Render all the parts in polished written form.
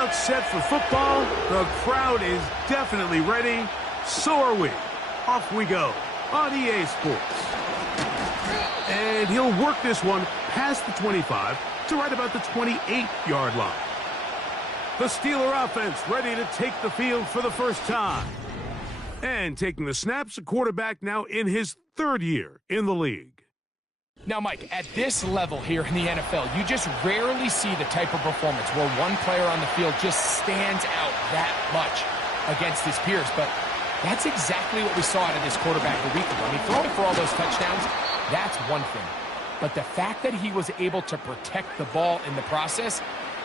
crowd set for football? The crowd is definitely ready. So are we. Off we go on EA Sports. And he'll work this one past the 25 to right about the 28-yard line. The Steeler offense ready to take the field for the first time. And taking the snaps, a quarterback now in his third year in the league. Now, Mike, at this level here in the NFL, you just rarely see the type of performance where one player on the field just stands out that much against his peers. But that's exactly what we saw out of this quarterback a week ago. I mean, throwing for all those touchdowns, that's one thing. But the fact that he was able to protect the ball in the process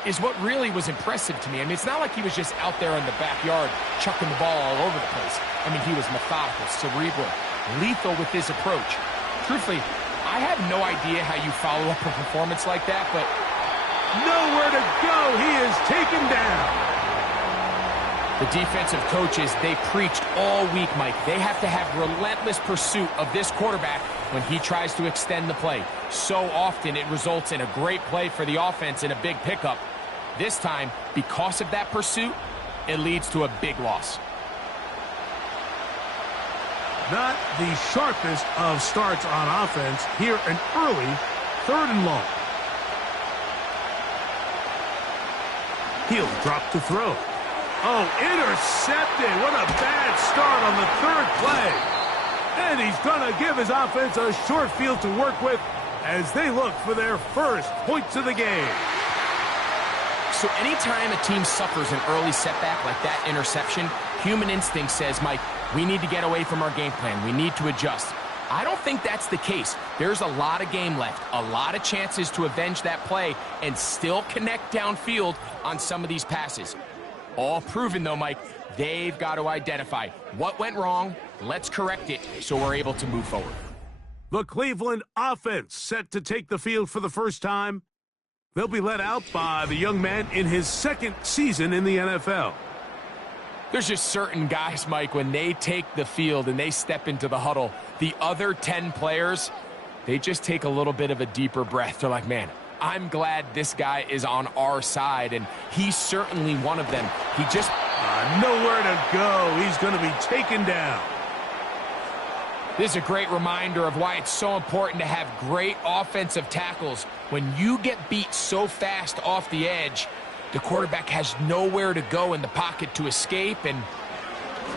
is what really was impressive to me. I mean, it's not like he was just out there in the backyard chucking the ball all over the place. I mean, he was methodical, cerebral, lethal with his approach. Truthfully, I have no idea how you follow up a performance like that, but nowhere to go. He is taken down. The defensive coaches, they preached all week, Mike. They have to have relentless pursuit of this quarterback when he tries to extend the play. So often it results in a great play for the offense and a big pickup. This time, because of that pursuit, it leads to a big loss. Not the sharpest of starts on offense. Here, an early 3rd and long. He'll drop to throw. Oh, intercepted. What a bad start on the 3rd play. And he's going to give his offense a short field to work with as they look for their first points of the game. So anytime a team suffers an early setback like that interception, human instinct says, Mike, we need to get away from our game plan. We need to adjust. I don't think that's the case. There's a lot of game left, a lot of chances to avenge that play and still connect downfield on some of these passes. All proven, though, Mike, they've got to identify what went wrong, let's correct it so we're able to move forward. The Cleveland offense set to take the field for the first time. They'll be led out by the young man in his 2nd season in the NFL. There's just certain guys, Mike, when they take the field and they step into the huddle, the other 10 players, they just take a little bit of a deeper breath. They're like, man, I'm glad this guy is on our side, and he's certainly one of them. He just... nowhere to go. He's going to be taken down. This is a great reminder of why it's so important to have great offensive tackles. When you get beat so fast off the edge, the quarterback has nowhere to go in the pocket to escape, and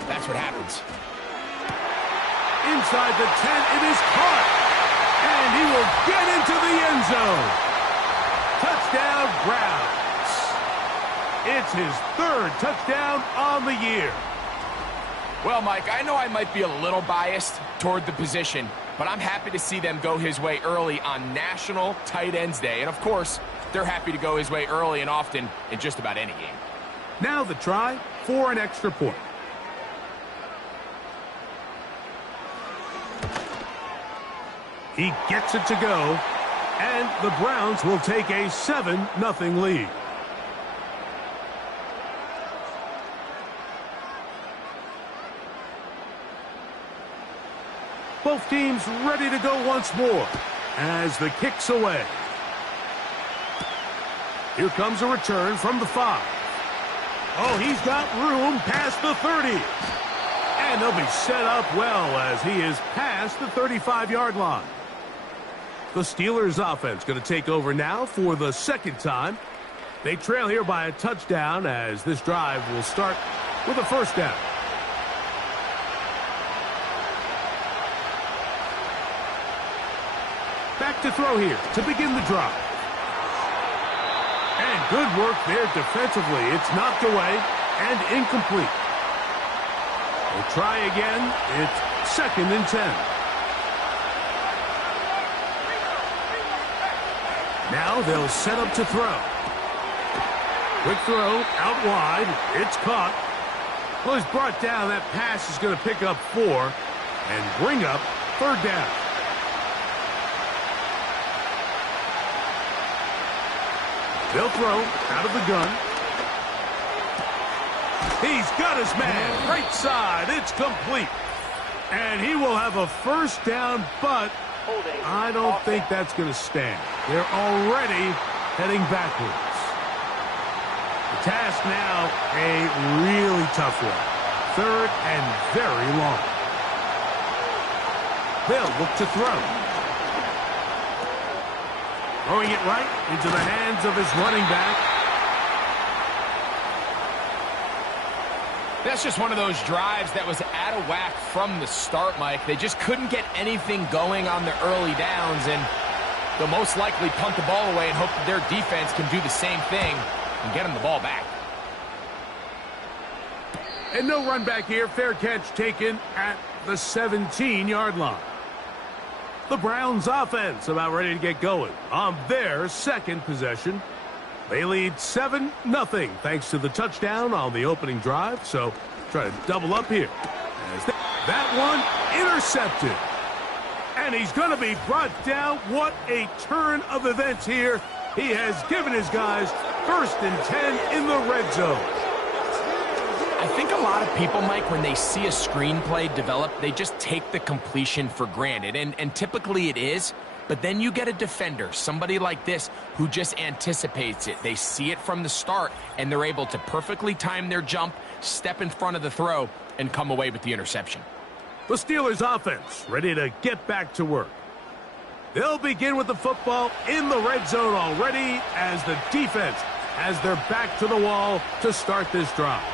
that's what happens. Inside the 10, it is caught, and he will get into the end zone. Touchdown, Browns. It's his 3rd touchdown on the year. Well, Mike, I know I might be a little biased toward the position, but I'm happy to see them go his way early on National Tight Ends Day. And, of course, they're happy to go his way early and often in just about any game. Now the try for an extra point. He gets it to go, and the Browns will take a 7-0 lead. Both teams ready to go once more as the kick's away. Here comes a return from the 5. Oh, he's got room past the 30. And they'll be set up well as he is past the 35-yard line. The Steelers offense going to take over now for the 2nd time. They trail here by a touchdown as this drive will start with a 1st down. Back to throw here to begin the drive. And good work there defensively. It's knocked away and incomplete. We'll try again. It's 2nd and 10. Now they'll set up to throw. Quick throw out wide. It's caught. Well, he's brought down. That pass is going to pick up 4 and bring up 3rd down. They'll throw out of the gun. He's got his man. Right side. It's complete. And he will have a 1st down, but I don't think that's going to stand. They're already heading backwards. The task now, a really tough one. Third and very long. They'll look to throw. Throwing it right into the hands of his running back. That's just one of those drives that was out of whack from the start, Mike. They just couldn't get anything going on the early downs, and they'll most likely punt the ball away and hope that their defense can do the same thing and get them the ball back. And no run back here. Fair catch taken at the 17-yard line. The Browns offense about ready to get going on their second possession. They lead 7-0 thanks to the touchdown on the opening drive. So try to double up here. As that one intercepted. And he's going to be brought down. What a turn of events here. He has given his guys 1st and 10 in the red zone. I think a lot of people, Mike, when they see a screenplay develop, they just take the completion for granted. And typically it is. But then you get a defender, somebody like this, who just anticipates it. They see it from the start, and they're able to perfectly time their jump, step in front of the throw, and come away with the interception. The Steelers offense ready to get back to work. They'll begin with the football in the red zone already as the defense has their back to the wall to start this drive.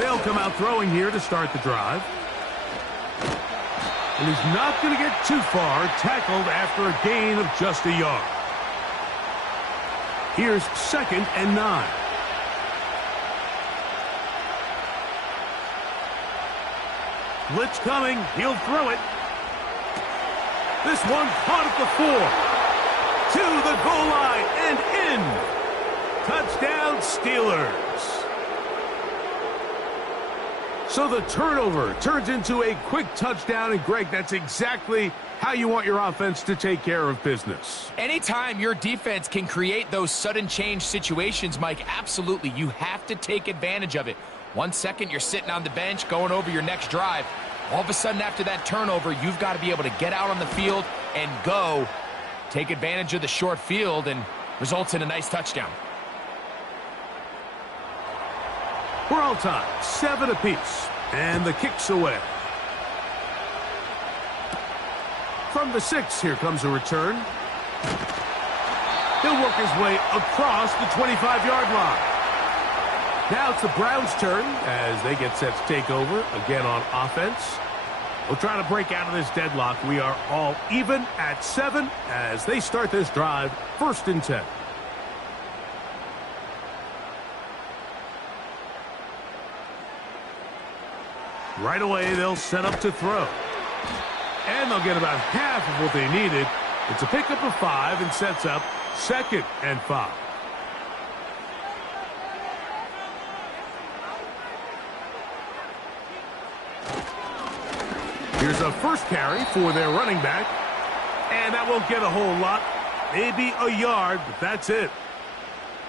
They'll come out throwing here to start the drive. And he's not going to get too far, tackled after a gain of just a yard. Here's 2nd and 9. Blitz coming. He'll throw it. This one caught at the 4. To the goal line and in. Touchdown, Steelers. So the turnover turns into a quick touchdown. And, Greg, that's exactly how you want your offense to take care of business. Anytime your defense can create those sudden change situations, Mike, absolutely, you have to take advantage of it. 1 second, you're sitting on the bench going over your next drive. All of a sudden, after that turnover, you've got to be able to get out on the field and go. Take advantage of the short field and results in a nice touchdown. We're all tied, 7 apiece, and the kick's away. From the 6, here comes a return. He'll work his way across the 25-yard line. Now it's the Browns' turn as they get set to take over again on offense. We'll try to break out of this deadlock. We are all even at 7 as they start this drive, 1st and 10. Right away, they'll set up to throw. And they'll get about half of what they needed. It's a pickup of 5 and sets up 2nd and 5. Here's a first carry for their running back. And that won't get a whole lot. Maybe a yard, but that's it.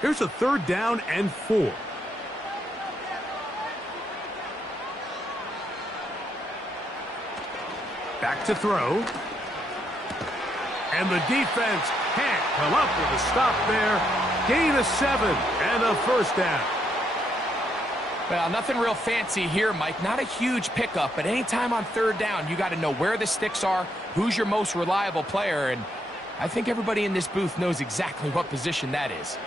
Here's a 3rd down and 4. Back to throw. And the defense can't come up with a stop there. Gain of 7 and a 1st down. Well, nothing real fancy here, Mike. Not a huge pickup, but anytime on 3rd down, you got to know where the sticks are, who's your most reliable player, and I think everybody in this booth knows exactly what position that is.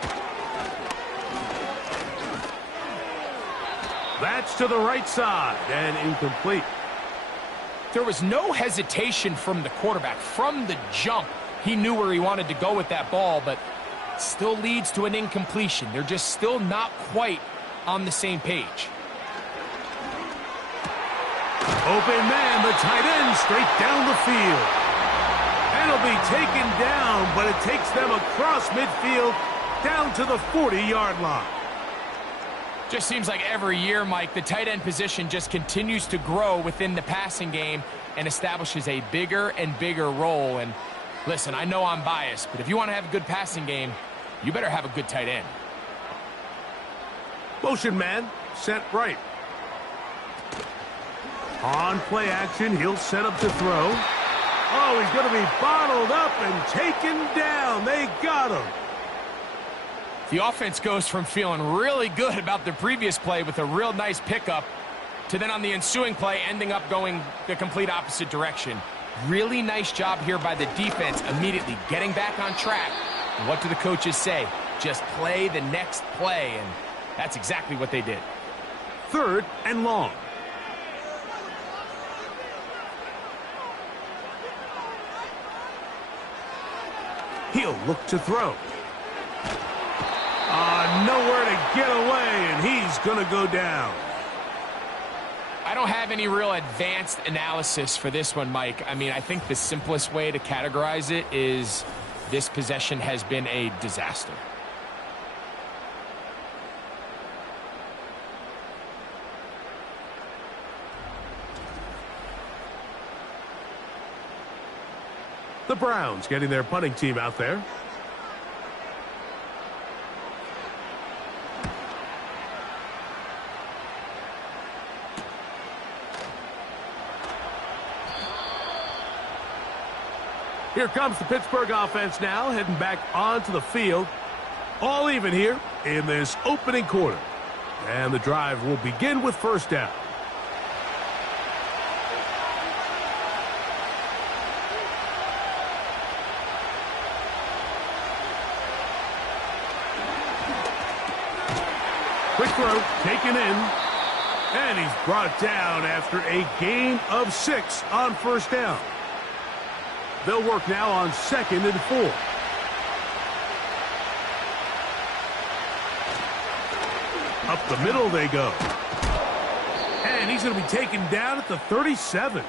That's to the right side and incomplete. There was no hesitation from the quarterback. From the jump, he knew where he wanted to go with that ball, but it still leads to an incompletion. They're just still not quite on the same page. Open man, the tight end, straight down the field. And it'll be taken down, but it takes them across midfield down to the 40-yard line. Just seems like every year, Mike, the tight end position just continues to grow within the passing game and establishes a bigger and bigger role. And listen, I know I'm biased, but if you want to have a good passing game, you better have a good tight end. Motion man, set right. On play action, he'll set up to throw. Oh, he's going to be bottled up and taken down. They got him. The offense goes from feeling really good about the previous play with a real nice pickup to then on the ensuing play ending up going the complete opposite direction. Really nice job here by the defense immediately getting back on track. And what do the coaches say? Just play the next play, and that's exactly what they did. 3rd and long. He'll look to throw. Nowhere to get away, and he's going to go down. I don't have any real advanced analysis for this one, Mike. I mean, I think the simplest way to categorize it is this possession has been a disaster. The Browns getting their punting team out there. Here comes the Pittsburgh offense now, heading back onto the field. All even here in this opening quarter. And the drive will begin with 1st down. Quick throw, taken in. And he's brought down after a gain of 6 on 1st down. They'll work now on 2nd and 4. Up the middle they go. And he's going to be taken down at the 37.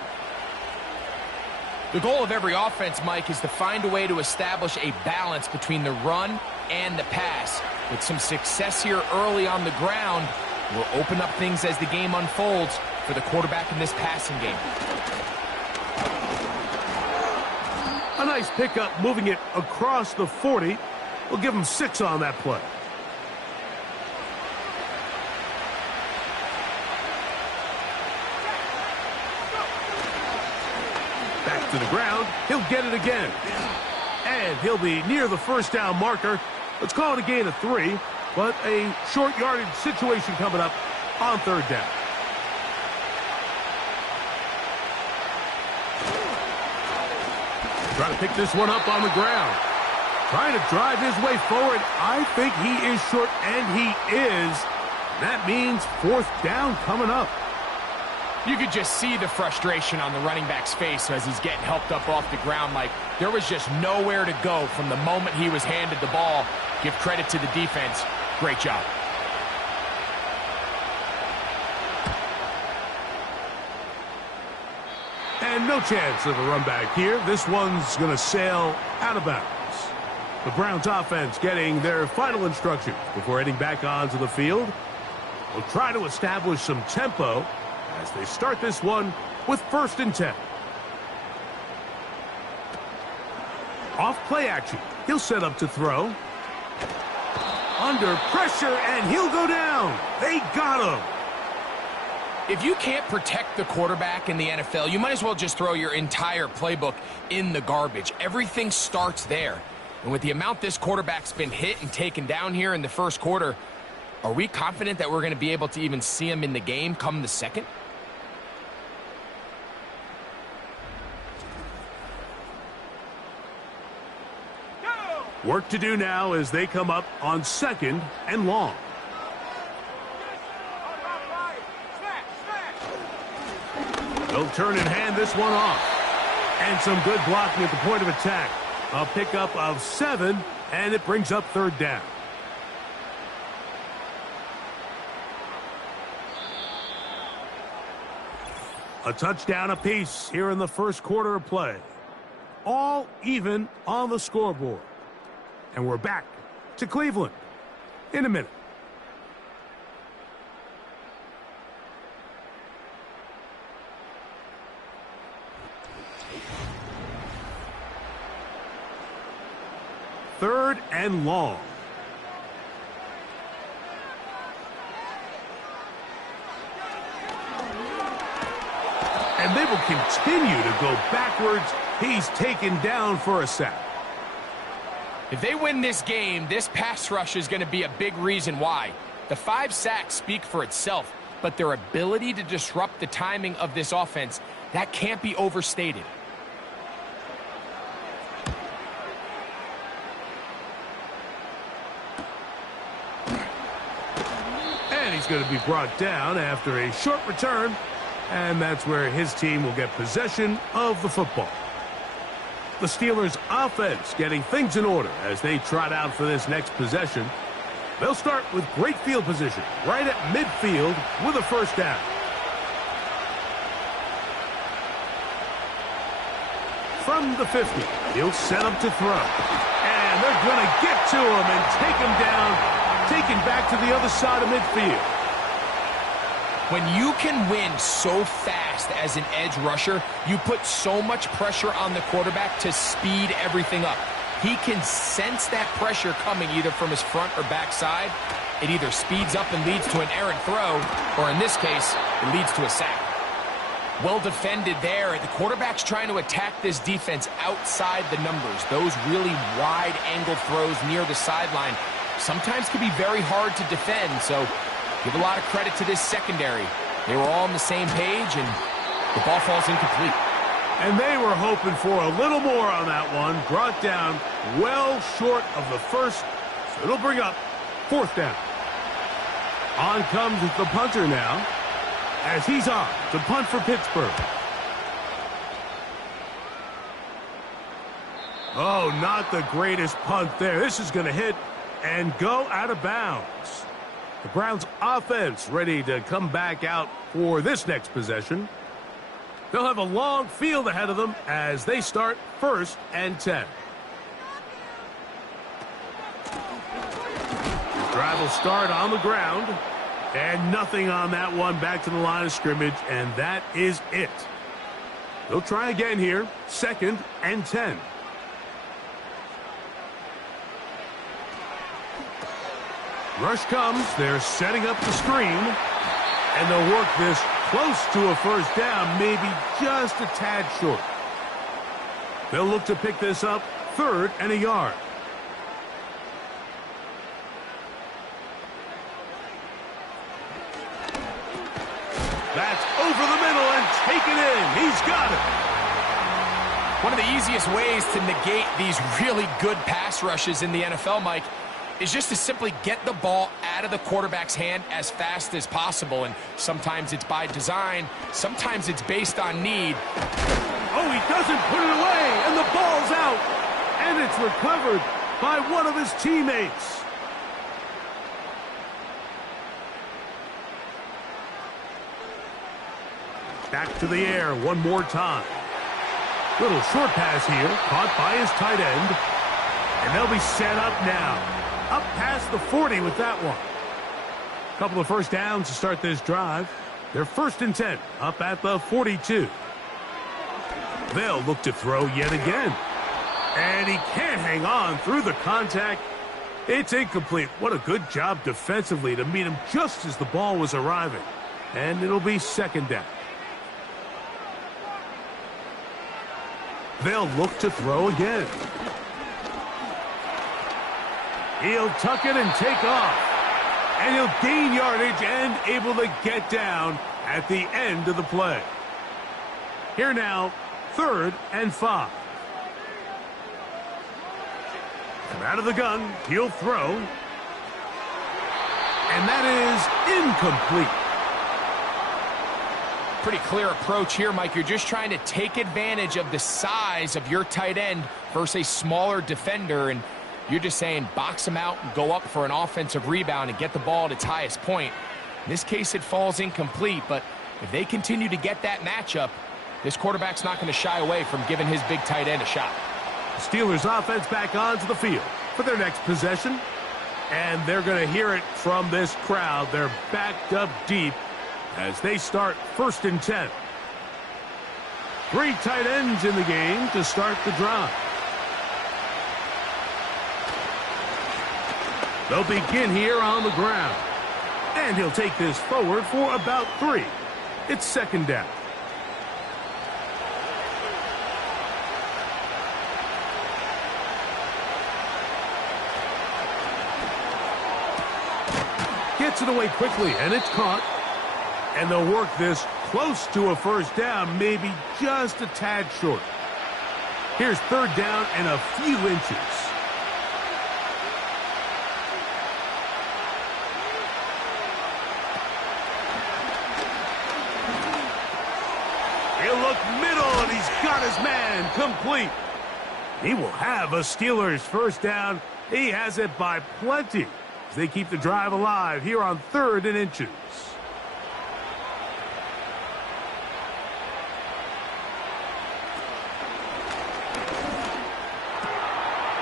The goal of every offense, Mike, is to find a way to establish a balance between the run and the pass. With some success here early on the ground, will open up things as the game unfolds for the quarterback in this passing game. A nice pickup, moving it across the 40. We'll give him 6 on that play. Back to the ground. He'll get it again. And he'll be near the 1st down marker. Let's call it a gain of 3, but a short yardage situation coming up on 3rd down. Trying to pick this one up on the ground. Trying to drive his way forward. I think he is short, and he is. That means 4th down coming up. You could just see the frustration on the running back's face as he's getting helped up off the ground. Like, there was just nowhere to go from the moment he was handed the ball. Give credit to the defense. Great job. And no chance of a run back here. This one's going to sail out of bounds. The Browns offense getting their final instructions before heading back onto the field. Will try to establish some tempo as they start this one with 1st and 10. Off play action. He'll set up to throw. Under pressure, and he'll go down. They got him. If you can't protect the quarterback in the NFL, you might as well just throw your entire playbook in the garbage. Everything starts there. And with the amount this quarterback's been hit and taken down here in the 1st quarter, are we confident that we're going to be able to even see him in the game come the 2nd? Work to do now as they come up on 2nd and long. They'll turn and hand this one off. And some good blocking at the point of attack. A pickup of 7, and it brings up 3rd down. A touchdown apiece here in the 1st quarter of play. All even on the scoreboard. And we're back to Cleveland in a minute. Third and long. And they will continue to go backwards. He's taken down for a sack. If they win this game, this pass rush is going to be a big reason why. The 5 sacks speak for itself, but their ability to disrupt the timing of this offense, that can't be overstated. And he's going to be brought down after a short return, and that's where his team will get possession of the football. The Steelers' offense getting things in order as they trot out for this next possession. They'll start with great field position right at midfield with a first down. From the 50, he'll set up to throw. And they're going to get to him and take him down, taken back to the other side of midfield. When you can win so fast as an edge rusher, you put so much pressure on the quarterback to speed everything up. He can sense that pressure coming either from his front or back side. It either speeds up and leads to an errant throw, or in this case, it leads to a sack. Well defended there. The quarterback's trying to attack this defense outside the numbers. Those really wide angle throws near the sideline sometimes can be very hard to defend, so give a lot of credit to this secondary. They were all on the same page, and the ball falls incomplete. And they were hoping for a little more on that one. Brought down well short of the first, so it'll bring up fourth down. On comes the punter now, as he's on to punt for Pittsburgh. Oh, not the greatest punt there. This is going to hit and go out of bounds. The Browns offense ready to come back out for this next possession. They'll have a long field ahead of them as they start 1st and 10. The drive will start on the ground. And nothing on that one, back to the line of scrimmage, and that is it. They'll try again here, 2nd and 10. Rush comes, they're setting up the screen, and they'll work this close to a first down, maybe just a tad short. They'll look to pick this up 3rd and a yard. That's over the middle and taken in. He's got it. One of the easiest ways to negate these really good pass rushes in the NFL, Mike, is just to simply get the ball out of the quarterback's hand as fast as possible. And sometimes it's by design, sometimes it's based on need. Oh, he doesn't put it away, and the ball's out. And it's recovered by one of his teammates. Back to the air one more time. Little short pass here, caught by his tight end. And they'll be set up now. Up past the 40 with that one. Couple of first downs to start this drive. They're 1st and 10, up at the 42. They'll look to throw yet again. And he can't hang on through the contact. It's incomplete. What a good job defensively to meet him just as the ball was arriving. And it'll be 2nd down. They'll look to throw again. He'll tuck it and take off. And he'll gain yardage and able to get down at the end of the play. Here now, 3rd and 5. Come out of the gun, he'll throw. And that is incomplete. Pretty clear approach here, Mike. You're just trying to take advantage of the size of your tight end versus a smaller defender, and you're just saying box him out and go up for an offensive rebound and get the ball at its highest point. In this case, it falls incomplete, but if they continue to get that matchup, this quarterback's not going to shy away from giving his big tight end a shot. Steelers offense back onto the field for their next possession, and they're going to hear it from this crowd. They're backed up deep as they start 1st and 10. 3 tight ends in the game to start the drive. They'll begin here on the ground. And he'll take this forward for about 3. It's 2nd down. Gets it away quickly, and it's caught. And they'll work this close to a first down, maybe just a tad short. Here's third down and a few inches. He'll look middle, and he's got his man complete. He will have a Steelers first down. He has it by plenty as they keep the drive alive here on 3rd and inches.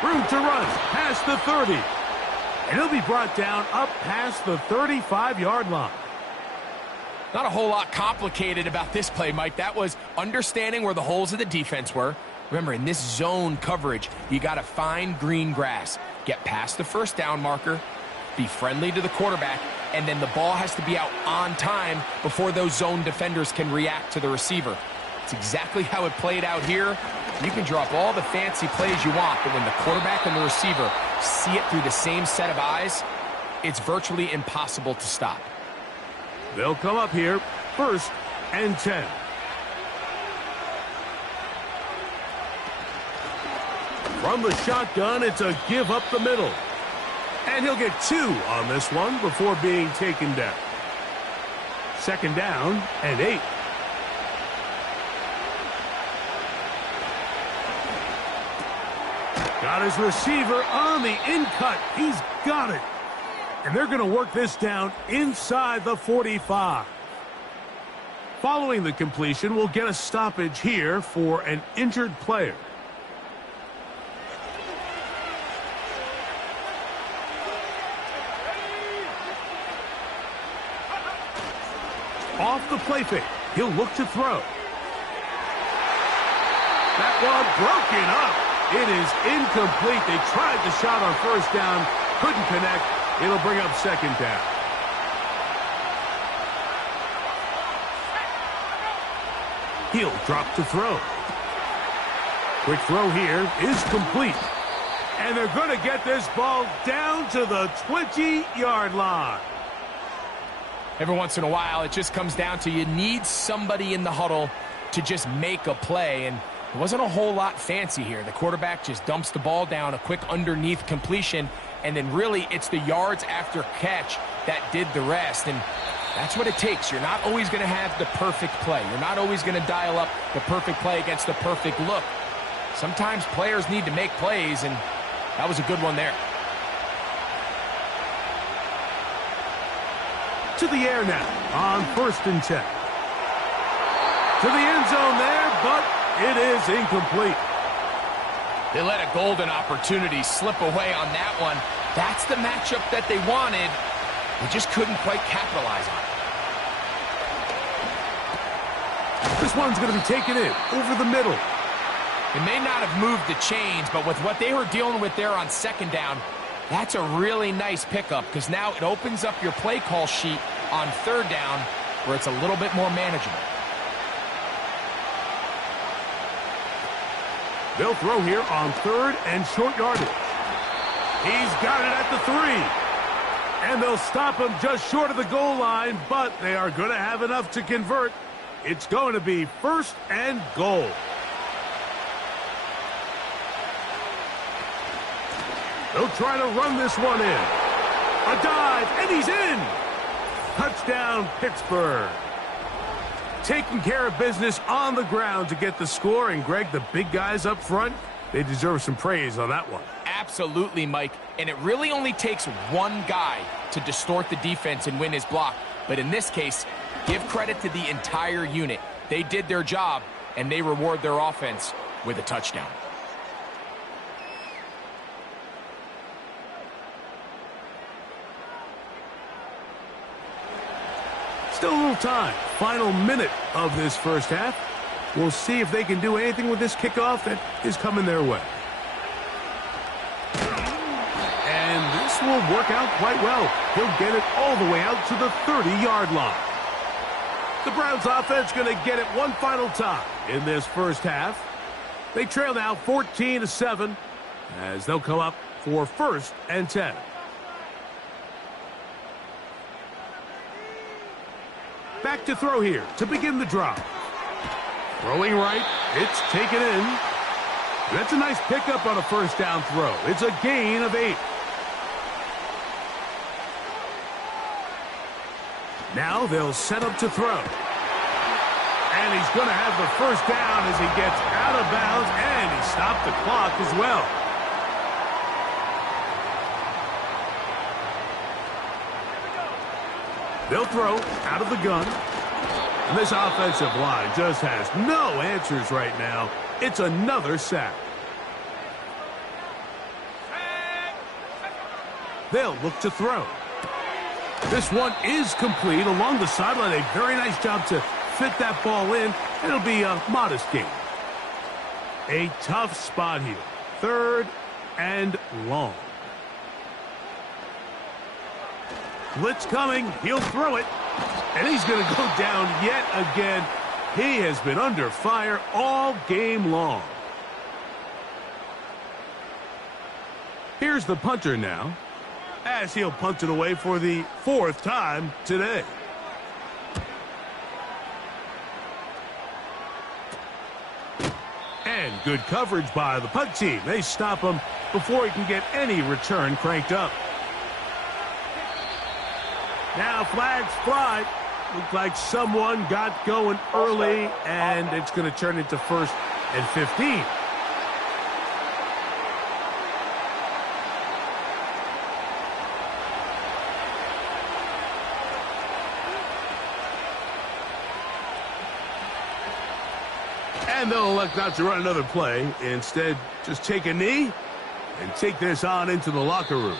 Room to run past the 30. And he'll be brought down up past the 35-yard line. Not a whole lot complicated about this play, Mike. That was understanding where the holes of the defense were. Remember, in this zone coverage, you got to find green grass. Get past the first down marker, be friendly to the quarterback, and then the ball has to be out on time before those zone defenders can react to the receiver. It's exactly how it played out here. You can drop all the fancy plays you want, but when the quarterback and the receiver see it through the same set of eyes, it's virtually impossible to stop. They'll come up here, 1st and 10. From the shotgun, it's a give up the middle. And he'll get 2 on this one before being taken down. 2nd down and 8. Got his receiver on the in-cut. He's got it. And they're going to work this down inside the 45. Following the completion, we'll get a stoppage here for an injured player. Off the play fake. He'll look to throw. That one broken up. It is incomplete. They tried the shot on first down. Couldn't connect. It'll bring up 2nd down. He'll drop to throw. Quick throw here is complete. And they're going to get this ball down to the 20-yard line. Every once in a while, it just comes down to you need somebody in the huddle to just make a play, and it wasn't a whole lot fancy here. The quarterback just dumps the ball down, a quick underneath completion, and then really it's the yards after catch that did the rest, and that's what it takes. You're not always going to have the perfect play. You're not always going to dial up the perfect play against the perfect look. Sometimes players need to make plays, and that was a good one there. To the air now on 1st and 10. To the end zone there, but it is incomplete. They let a golden opportunity slip away on that one. That's the matchup that they wanted. They just couldn't quite capitalize on it. This one's going to be taken in over the middle. It may not have moved the chains, but with what they were dealing with there on 2nd down, that's a really nice pickup because now it opens up your play call sheet on 3rd down where it's a little bit more manageable. They'll throw here on 3rd and short yardage. He's got it at the 3. And they'll stop him just short of the goal line, but they are going to have enough to convert. It's going to be 1st and goal. They'll try to run this one in. A dive, and he's in. Touchdown, Pittsburgh. Taking care of business on the ground to get the score. And, Greg, the big guys up front, they deserve some praise on that one. Absolutely, Mike. And it really only takes one guy to distort the defense and win his block. But in this case, give credit to the entire unit. They did their job, and they reward their offense with a touchdown. Still a little time. Final minute of this first half. We'll see if they can do anything with this kickoff that is coming their way. And this will work out quite well. He'll get it all the way out to the 30-yard line. The Browns offense going to get it one final time in this first half. They trail now 14-7 as they'll come up for 1st and 10. Back to throw here to begin the drive. Throwing right, it's taken in. That's a nice pickup on a first down throw. It's a gain of 8. Now they'll set up to throw. And he's going to have the first down as he gets out of bounds, and he stopped the clock as well. They'll throw out of the gun. And this offensive line just has no answers right now. It's another sack. They'll look to throw. This one is complete along the sideline. A very nice job to fit that ball in, and it'll be a modest gain. A tough spot here. 3rd and long. Blitz coming. He'll throw it. And he's going to go down yet again. He has been under fire all game long. Here's the punter now, as he'll punt it away for the 4th time today. And good coverage by the punt team. They stop him before he can get any return cranked up. Now flags fly. Looked like someone got going early, and it's going to turn into 1st and 15. And they'll elect not to run another play. Instead, just take a knee and take this on into the locker room.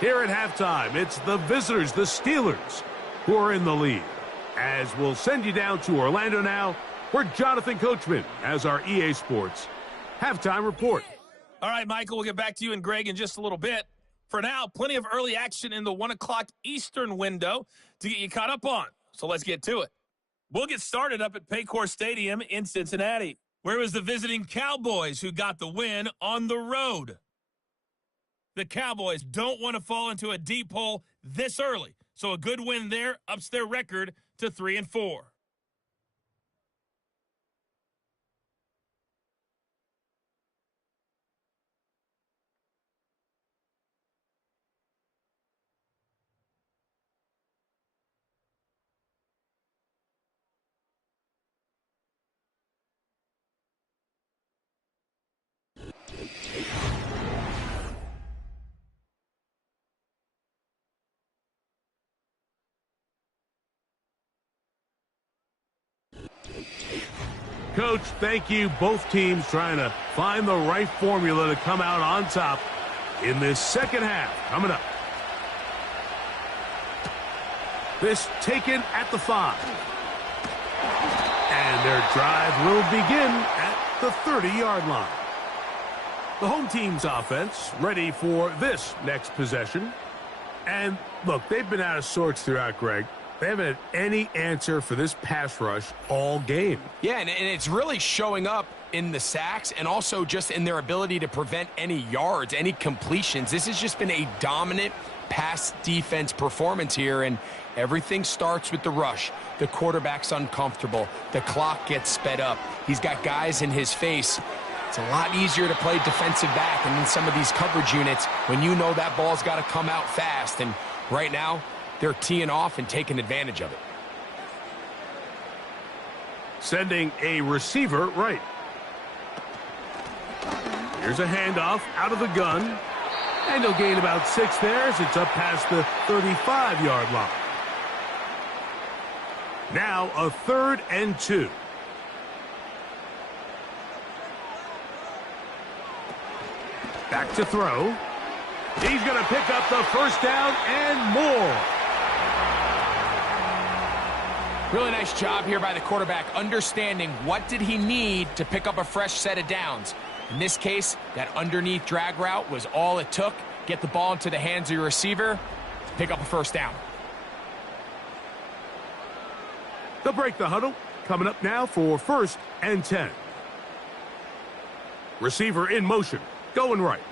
Here at halftime, it's the visitors, the Steelers, who are in the lead. As we'll send you down to Orlando now, where Jonathan Coachman has our EA Sports halftime report. All right, Michael, we'll get back to you and Greg in just a little bit. For now, plenty of early action in the 1 o'clock Eastern window to get you caught up on. So let's get to it. We'll get started up at Paycor Stadium in Cincinnati, where it was the visiting Cowboys who got the win on the road. The Cowboys don't want to fall into a deep hole this early, so a good win there ups their record to 3-4. Coach, thank you. Both teams trying to find the right formula to come out on top in this second half. Coming up. This taken at the 5. And their drive will begin at the 30-yard line. The home team's offense ready for this next possession. And, look, they've been out of sorts throughout, Greg. They haven't had any answer for this pass rush all game. Yeah, and it's really showing up in the sacks and also just in their ability to prevent any yards, any completions. This has just been a dominant pass defense performance here, and everything starts with the rush. The quarterback's uncomfortable. The clock gets sped up. He's got guys in his face. It's a lot easier to play defensive back and in some of these coverage units when you know that ball's got to come out fast. And right now, they're teeing off and taking advantage of it. Sending a receiver right. Here's a handoff out of the gun. And he'll gain about 6 there as it's up past the 35-yard line. Now a 3rd and 2. Back to throw. He's going to pick up the first down and more. Really nice job here by the quarterback, understanding what did he need to pick up a fresh set of downs. In this case, that underneath drag route was all it took. Get the ball into the hands of your receiver, pick up a first down. They'll break the huddle. Coming up now for 1st and 10. Receiver in motion, going right.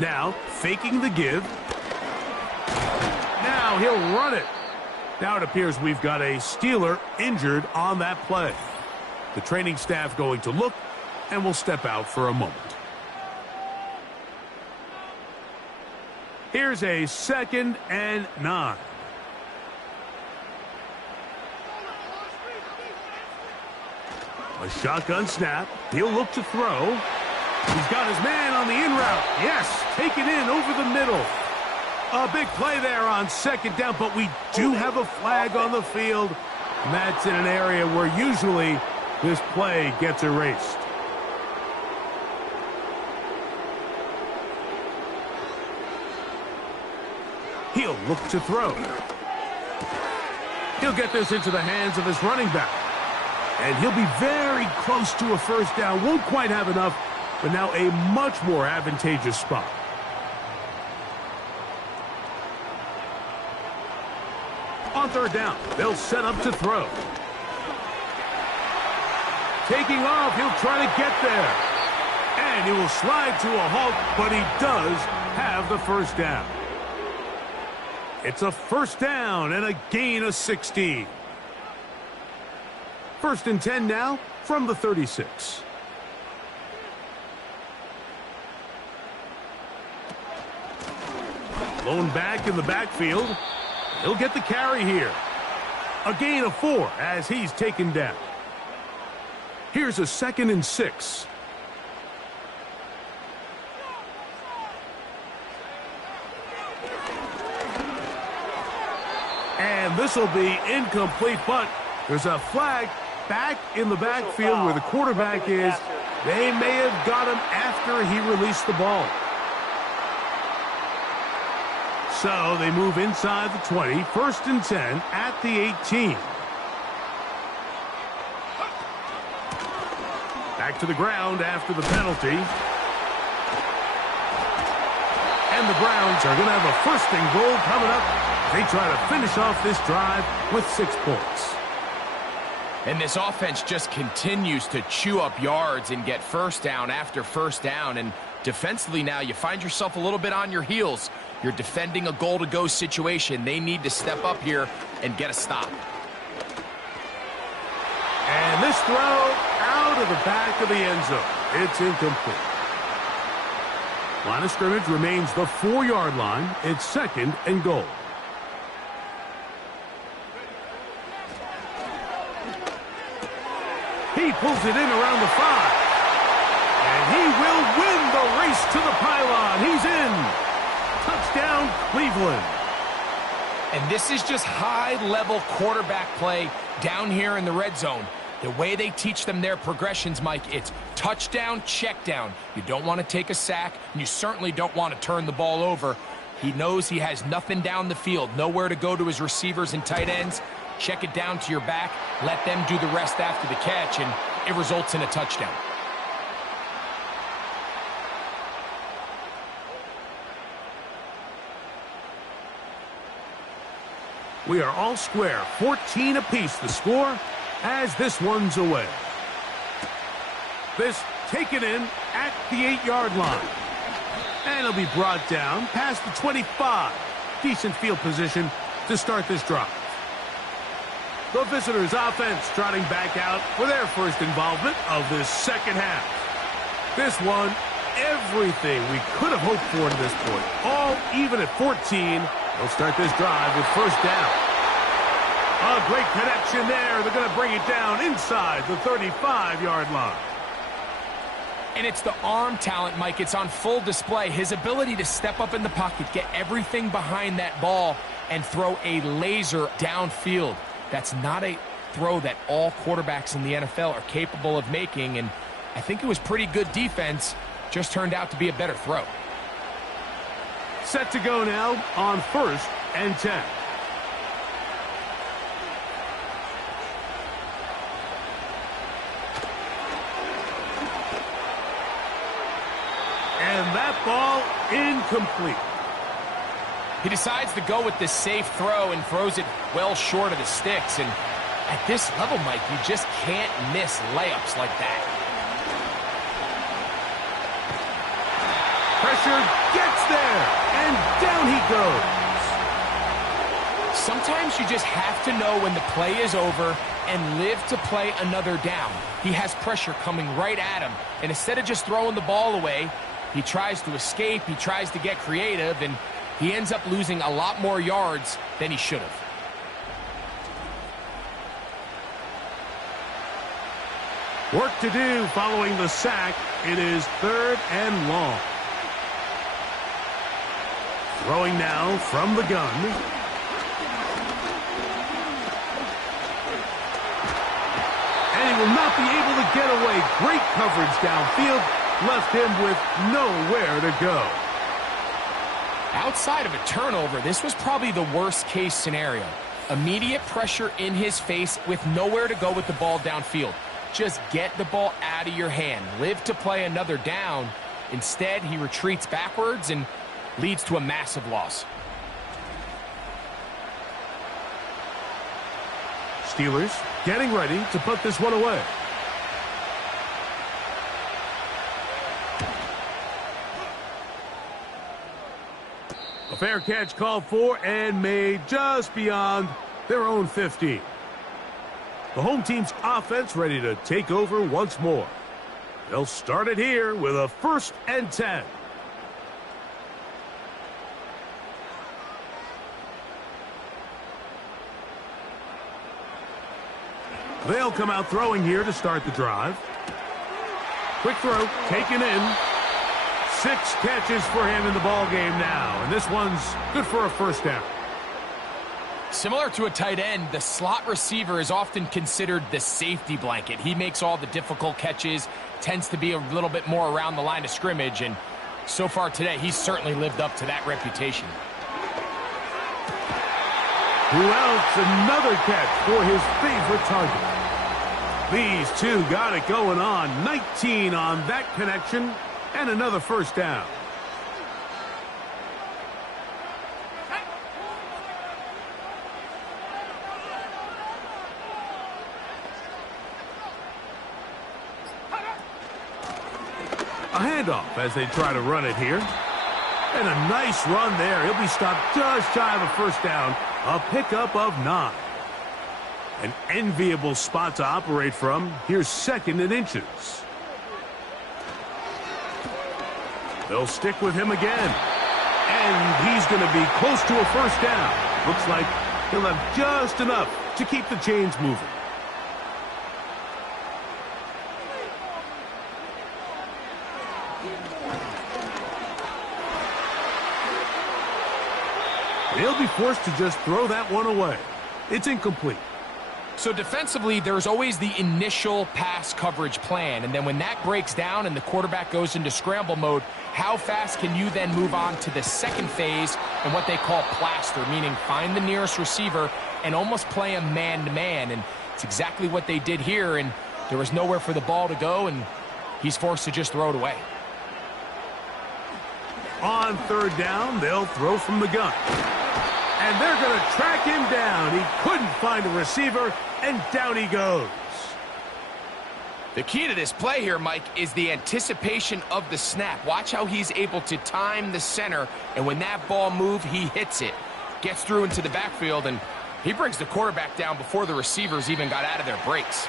Now faking the give. Now he'll run it. Now it appears we've got a Steeler injured on that play. The training staff going to look and will step out for a moment. Here's a 2nd and 9. A shotgun snap. He'll look to throw. He's got his man on the in route. Yes, take it in over the middle. A big play there on 2nd down, but we do have a flag on the field. And that's in an area where usually this play gets erased. He'll look to throw. He'll get this into the hands of his running back. And he'll be very close to a first down. Won't quite have enough, but now a much more advantageous spot. On 3rd down, they'll set up to throw. Taking off, he'll try to get there. And he will slide to a halt, but he does have the first down. It's a first down and a gain of 16. 1st and 10 now from the 36. Lone back in the backfield. He'll get the carry here. A gain of 4 as he's taken down. Here's a 2nd and 6. And this will be incomplete, but there's a flag back in the backfield where the quarterback is. They may have got him after he released the ball. So they move inside the 20, 1st and 10 at the 18. Back to the ground after the penalty. And the Browns are going to have a 1st and goal coming up. They try to finish off this drive with 6 points. And this offense just continues to chew up yards and get first down after first down. And defensively now, you find yourself a little bit on your heels. You're defending a goal-to-go situation. They need to step up here and get a stop. And this throw out of the back of the end zone. It's incomplete. Line of scrimmage remains the 4-yard line. It's 2nd and goal. He pulls it in around the 5. And he will win the race to the pylon. He's in. Touchdown, Cleveland. And this is just high-level quarterback play down here in the red zone. The way they teach them their progressions, Mike, it's touchdown, check down. You don't want to take a sack, and you certainly don't want to turn the ball over. He knows he has nothing down the field, nowhere to go to his receivers and tight ends. Check it down to your back, let them do the rest after the catch, and it results in a touchdown. We are all square, 14 apiece the score as this one's away. This taken in at the 8-yard line. And it'll be brought down past the 25. Decent field position to start this drive. The visitors' offense trotting back out for their first involvement of this second half. This one, everything we could have hoped for to this point. All even at 14. They'll start this drive with first down. A great connection there. They're going to bring it down inside the 35-yard line. And it's the arm talent, Mike. It's on full display. His ability to step up in the pocket, get everything behind that ball, and throw a laser downfield. That's not a throw that all quarterbacks in the NFL are capable of making, and I think it was pretty good defense. Just turned out to be a better throw. Set to go now on 1st and 10. And that ball incomplete. He decides to go with this safe throw and throws it well short of the sticks. And at this level, Mike, you just can't miss layups like that. Pressure gets there, and down he goes. Sometimes you just have to know when the play is over and live to play another down. He has pressure coming right at him, and instead of just throwing the ball away, he tries to escape, he tries to get creative, and he ends up losing a lot more yards than he should have. Work to do following the sack. It is 3rd and long. Throwing now from the gun. And he will not be able to get away. Great coverage downfield. Left him with nowhere to go. Outside of a turnover, this was probably the worst case scenario. Immediate pressure in his face with nowhere to go with the ball downfield. Just get the ball out of your hand. Live to play another down. Instead, he retreats backwards and leads to a massive loss. Steelers getting ready to put this one away. A fair catch called for and made just beyond their own 15. The home team's offense ready to take over once more. They'll start it here with a 1st and 10. They'll come out throwing here to start the drive. Quick throw, taken in. 6 catches for him in the ball game now, and this one's good for a 1st down. Similar to a tight end, the slot receiver is often considered the safety blanket. He makes all the difficult catches, tends to be a little bit more around the line of scrimmage, and so far today, he's certainly lived up to that reputation. Who else? Another catch for his favorite target. These two got it going on. 19 on that connection, and another 1st down. A handoff as they try to run it here. And a nice run there. He'll be stopped just shy of a 1st down. A pickup of 9. An enviable spot to operate from. Here's 2nd and inches. They'll stick with him again. And he's going to be close to a 1st down. Looks like he'll have just enough to keep the chains moving. He'll be forced to just throw that one away. It's incomplete. So defensively, there's always the initial pass coverage plan, and then when that breaks down and the quarterback goes into scramble mode, how fast can you then move on to the 2nd phase and what they call plaster, meaning find the nearest receiver and almost play him man-to-man, and it's exactly what they did here, and there was nowhere for the ball to go, and he's forced to just throw it away. On 3rd down, they'll throw from the gun. And they're going to track him down. He couldn't find a receiver, and down he goes. The key to this play here, Mike, is the anticipation of the snap. Watch how he's able to time the center, and when that ball moves, he hits it. Gets through into the backfield, and he brings the quarterback down before the receivers even got out of their breaks.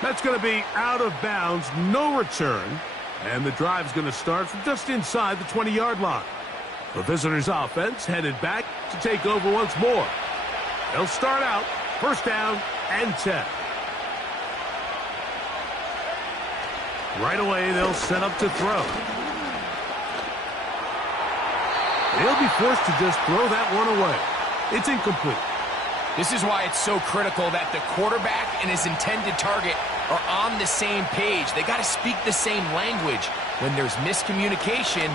That's going to be out of bounds, no return. And the drive's going to start from just inside the 20-yard line. The visitors' offense headed back to take over once more. They'll start out 1st down and 10. Right away, they'll set up to throw. They'll be forced to just throw that one away. It's incomplete. This is why it's so critical that the quarterback and his intended target are on the same page. They got to speak the same language. When there's miscommunication,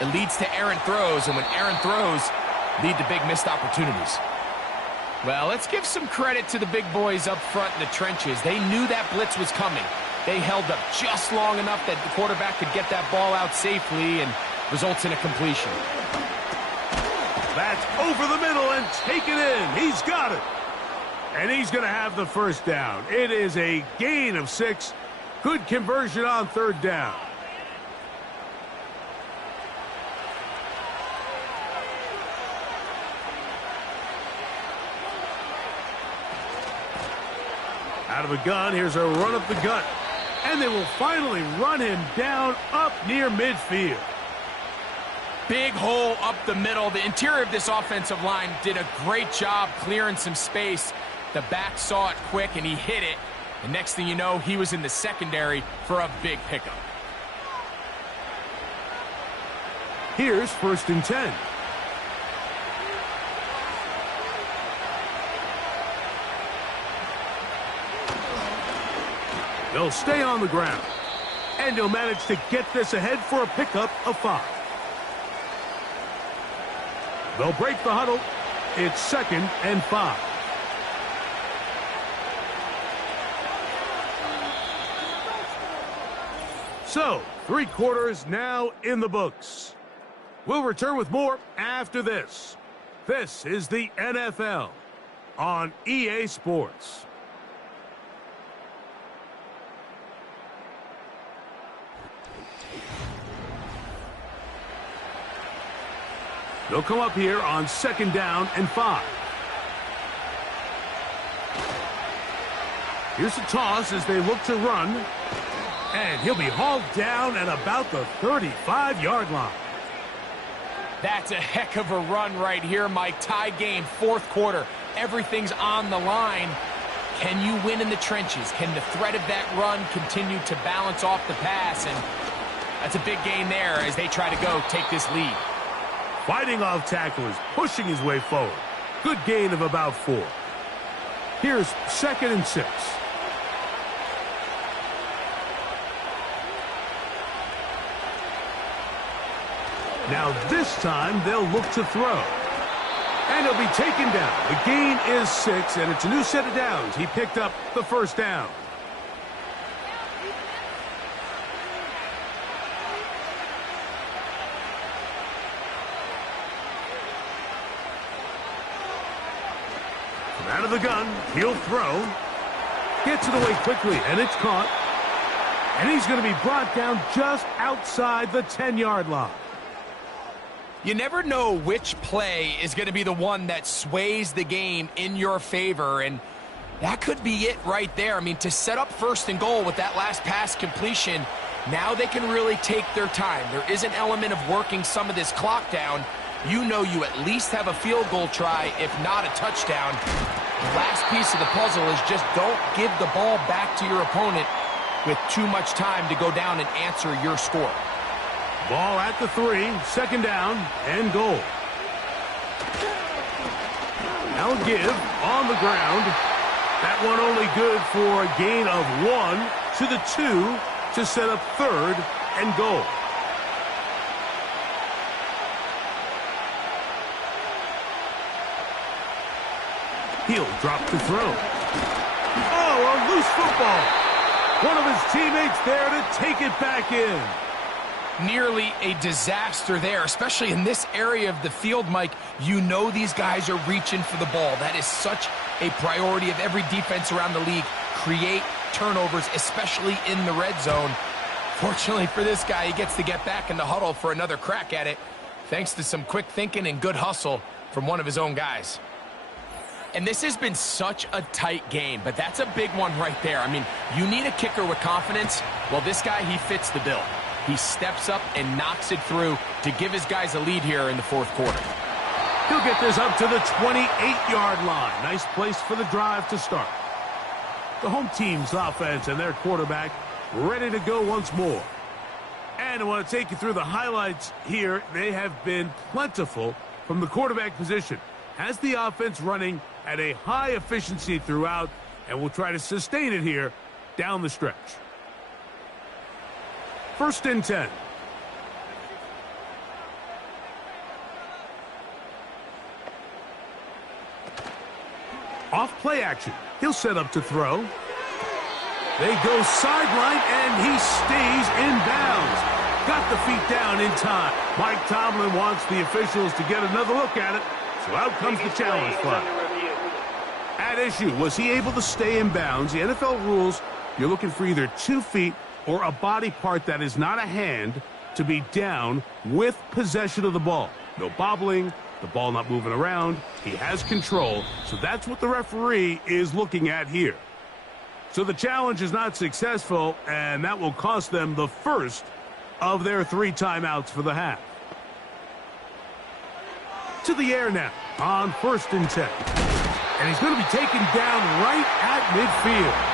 it leads to errant throws, and when errant throws lead to big missed opportunities. Well, let's give some credit to the big boys up front in the trenches. They knew that blitz was coming. They held up just long enough that the quarterback could get that ball out safely and results in a completion. That's over the middle and taken in. He's got it. And he's going to have the 1st down. It is a gain of 6. Good conversion on 3rd down. Out of a gun, here's a run up the gut. And they will finally run him down up near midfield. Big hole up the middle. The interior of this offensive line did a great job clearing some space. The back saw it quick, and he hit it. And next thing you know, he was in the secondary for a big pickup. Here's 1st and 10. They'll stay on the ground. And he'll manage to get this ahead for a pickup of 5. They'll break the huddle. It's 2nd and 5. So, 3 quarters now in the books. We'll return with more after this. This is the NFL on EA Sports. They'll come up here on 2nd down and 5. Here's a toss as they look to run. And he'll be hauled down at about the 35-yard line. That's a heck of a run right here, Mike. Tie game, 4th quarter. Everything's on the line. Can you win in the trenches? Can the threat of that run continue to balance off the pass? And that's a big gain there as they try to go take this lead. Fighting off tacklers, pushing his way forward. Good gain of about 4. Here's 2nd and 6. Now this time they'll look to throw. And he'll be taken down. The gain is 6, and it's a new set of downs. He picked up the 1st down. Out of the gun, he'll throw. Gets it away quickly, and it's caught. And he's going to be brought down just outside the 10-yard line. You never know which play is going to be the one that sways the game in your favor, and that could be it right there. I mean, to set up 1st and goal with that last pass completion, now they can really take their time. There is an element of working some of this clock down. You know you at least have a field goal try, if not a touchdown. The last piece of the puzzle is just don't give the ball back to your opponent with too much time to go down and answer your score. Ball at the 3, 2nd down and goal. Now give on the ground. That one only good for a gain of 1 to the 2 to set up 3rd and goal. He'll drop to throw. Oh, a loose football. One of his teammates there to take it back in. Nearly a disaster there, especially in this area of the field, Mike. You know these guys are reaching for the ball. That is such a priority of every defense around the league. Create turnovers, especially in the red zone. Fortunately for this guy, he gets to get back in the huddle for another crack at it, thanks to some quick thinking and good hustle from one of his own guys. And this has been such a tight game, but that's a big one right there. I mean, you need a kicker with confidence. Well, this guy, he fits the bill. He steps up and knocks it through to give his guys a lead here in the 4th quarter. He'll get this up to the 28-yard line. Nice place for the drive to start. The home team's offense and their quarterback ready to go once more. And I want to take you through the highlights here. They have been plentiful from the quarterback position. Has the offense running at a high efficiency throughout, and will try to sustain it here down the stretch. 1st and 10. Off play action. He'll set up to throw. They go sideline, and he stays in bounds. Got the feet down in time. Mike Tomlin wants the officials to get another look at it, so out comes the challenge flag. At issue, was he able to stay in bounds? The NFL rules, you're looking for either 2 feet or a body part that is not a hand to be down with possession of the ball. No bobbling, the ball not moving around. He has control, so that's what the referee is looking at here. So the challenge is not successful, and that will cost them the first of their 3 timeouts for the half. To the air now on 1st and 10. And he's going to be taken down right at midfield.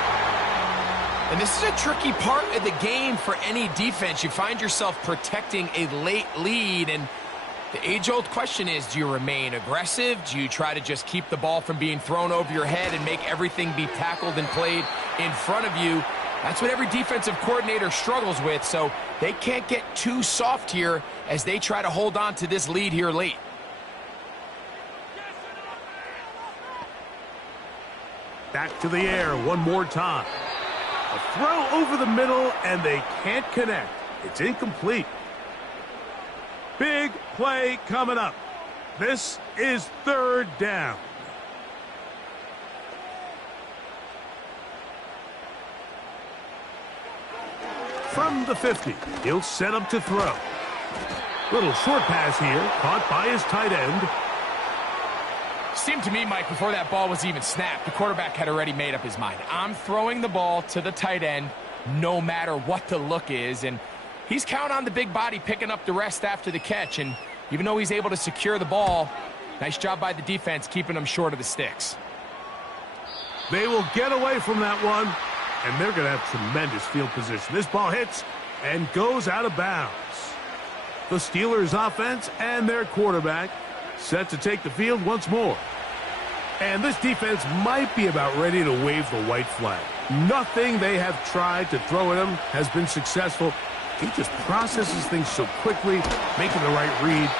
And this is a tricky part of the game for any defense. You find yourself protecting a late lead, and the age-old question is, do you remain aggressive? Do you try to just keep the ball from being thrown over your head and make everything be tackled and played in front of you? That's what every defensive coordinator struggles with, so they can't get too soft here as they try to hold on to this lead here late. Back to the air one more time. A throw over the middle, and they can't connect. It's incomplete. Big play coming up. This is 3rd down. From the 50, he'll set up to throw. Little short pass here, caught by his tight end. Seemed to me, Mike, before that ball was even snapped, the quarterback had already made up his mind. I'm throwing the ball to the tight end no matter what the look is, and he's counting on the big body picking up the rest after the catch, and even though he's able to secure the ball, nice job by the defense keeping him short of the sticks. They will get away from that one, and they're going to have tremendous field position. This ball hits and goes out of bounds. The Steelers offense and their quarterback set to take the field once more. And this defense might be about ready to wave the white flag. Nothing they have tried to throw at him has been successful. He just processes things so quickly, making the right read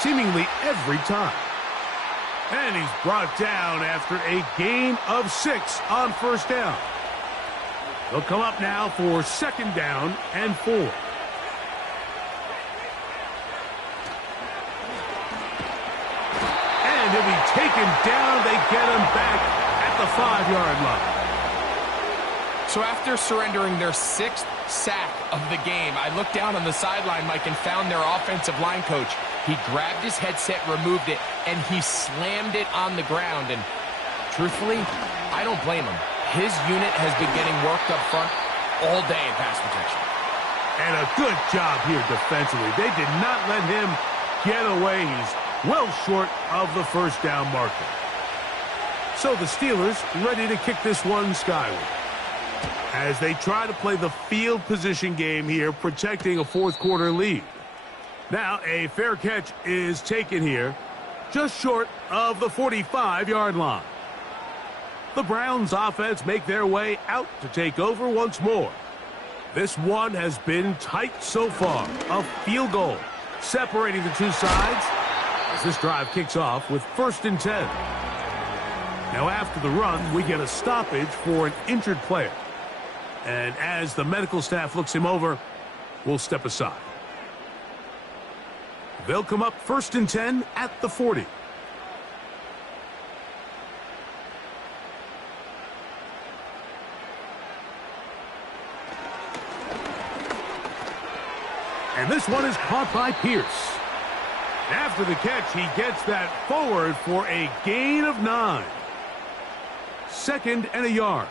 seemingly every time. And he's brought down after a gain of 6 on 1st down. They'll come up now for 2nd down and 4. And he'll be taken down. They get him back at the 5-yard line. So after surrendering their 6th sack of the game, I looked down on the sideline, Mike, and found their offensive line coach. He grabbed his headset, removed it, and he slammed it on the ground. And truthfully, I don't blame him. His unit has been getting worked up front all day in pass protection. And a good job here defensively. They did not let him get away. He's well short of the 1st down marker. So the Steelers ready to kick this one skyward as they try to play the field position game here, protecting a 4th quarter lead. Now a fair catch is taken here, just short of the 45-yard line. The Browns offense make their way out to take over once more. This one has been tight so far. A field goal separating the two sides as this drive kicks off with 1st and 10. Now after the run, we get a stoppage for an injured player. And as the medical staff looks him over, we'll step aside. They'll come up 1st and 10 at the 40. And this one is caught by Pierce. After the catch, he gets that forward for a gain of 9. 2nd and a yard.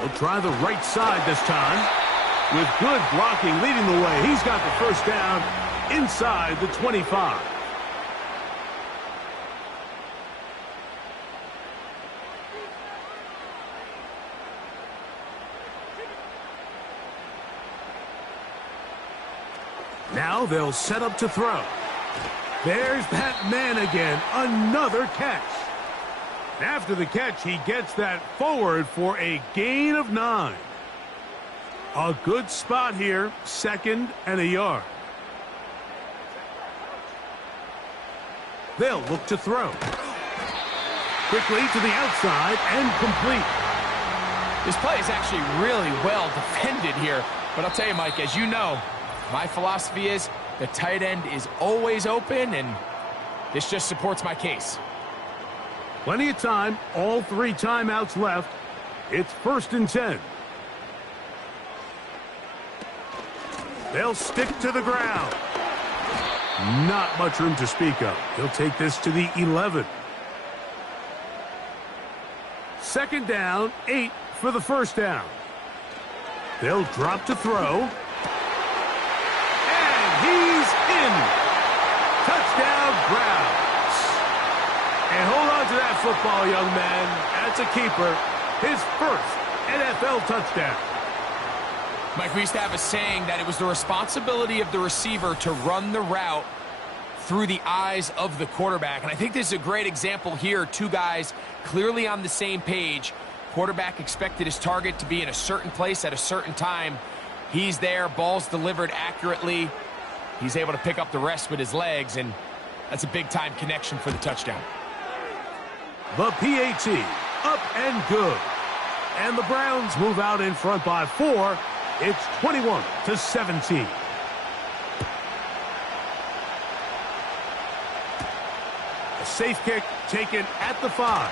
He'll try the right side this time. With good blocking leading the way, he's got the 1st down inside the 25. Now they'll set up to throw. There's that man again. Another catch. After the catch, he gets that forward for a gain of 9. A good spot here. 2nd and a yard. They'll look to throw. Quickly to the outside and complete. This play is actually really well defended here. But I'll tell you, Mike, as you know, my philosophy is the tight end is always open, and this just supports my case. Plenty of time. All 3 timeouts left. It's 1st and 10. They'll stick to the ground. Not much room to speak of. He'll take this to the 11. Second down, 8 for the first down. They'll drop to throw. And he's in. Touchdown, Browns. And hold on to that football, young man. That's a keeper. His first NFL touchdown. Mike, we used to have a saying that it was the responsibility of the receiver to run the route through the eyes of the quarterback. And I think this is a great example here. Two guys clearly on the same page. Quarterback expected his target to be in a certain place at a certain time. He's there, ball's delivered accurately. He's able to pick up the rest with his legs, and that's a big-time connection for the touchdown. The PAT, up and good. And the Browns move out in front by 4. It's 21-17. A safe kick taken at the 5.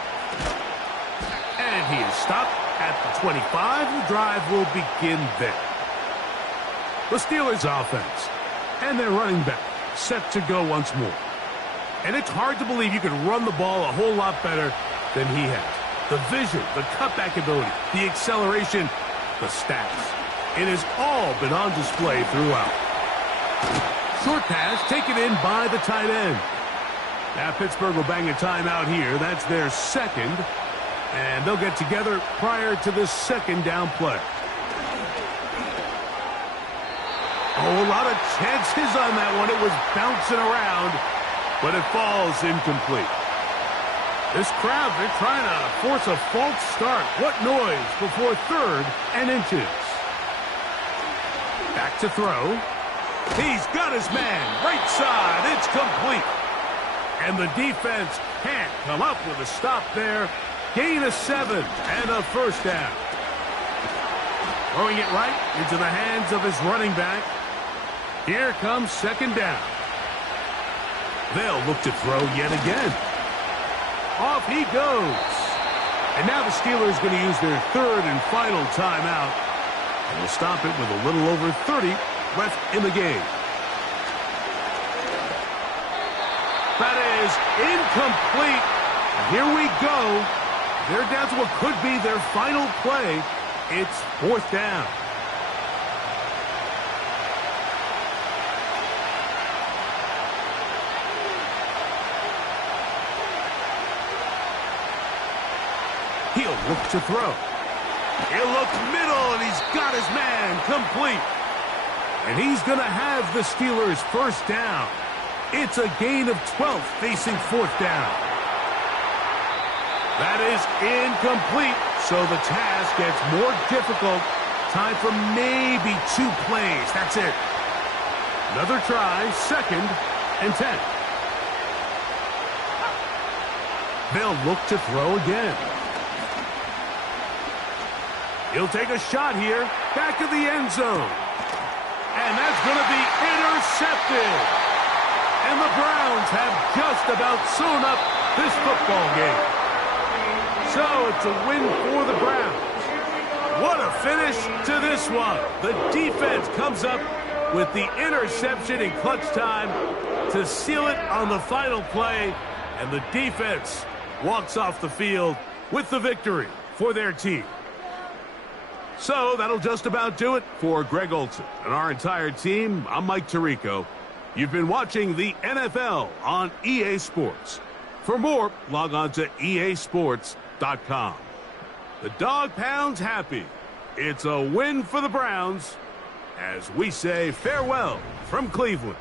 And he is stopped at the 25. The drive will begin there. The Steelers offense and their running back set to go once more. And it's hard to believe you can run the ball a whole lot better than he has. The vision, the cutback ability, the acceleration, the stats. It has all been on display throughout. Short pass taken in by the tight end. Now Pittsburgh will bang a timeout here. That's their second. And they'll get together prior to the second down play. Oh, a lot of chances on that one. It was bouncing around, but it falls incomplete. This crowd, they're trying to force a false start. What noise before third and inches. Back to throw. He's got his man. Right side. It's complete. And the defense can't come up with a stop there. Gain of 7 and a first down. Throwing it right into the hands of his running back. Here comes second down. They'll look to throw yet again. Off he goes. And now the Steelers going to use their third and final timeout. And will stop it with a little over 30 left in the game. That is incomplete. And here we go. They're down to what could be their final play. It's fourth down. He'll look to throw. He'll look middle, and he's got his man complete. And he's going to have the Steelers first down. It's a gain of 12 facing fourth down. That is incomplete, so the task gets more difficult. Time for maybe 2 plays. That's it. Another try, second and 10. They'll look to throw again. He'll take a shot here, back of the end zone. And that's going to be intercepted. And the Browns have just about sewn up this football game. So it's a win for the Browns. What a finish to this one. The defense comes up with the interception in clutch time to seal it on the final play. And the defense walks off the field with the victory for their team. So that'll just about do it for Greg Olsen and our entire team. I'm Mike Tirico. You've been watching the NFL on EA Sports. For more, log on to easports.com. The Dog Pound's happy. It's a win for the Browns as we say farewell from Cleveland.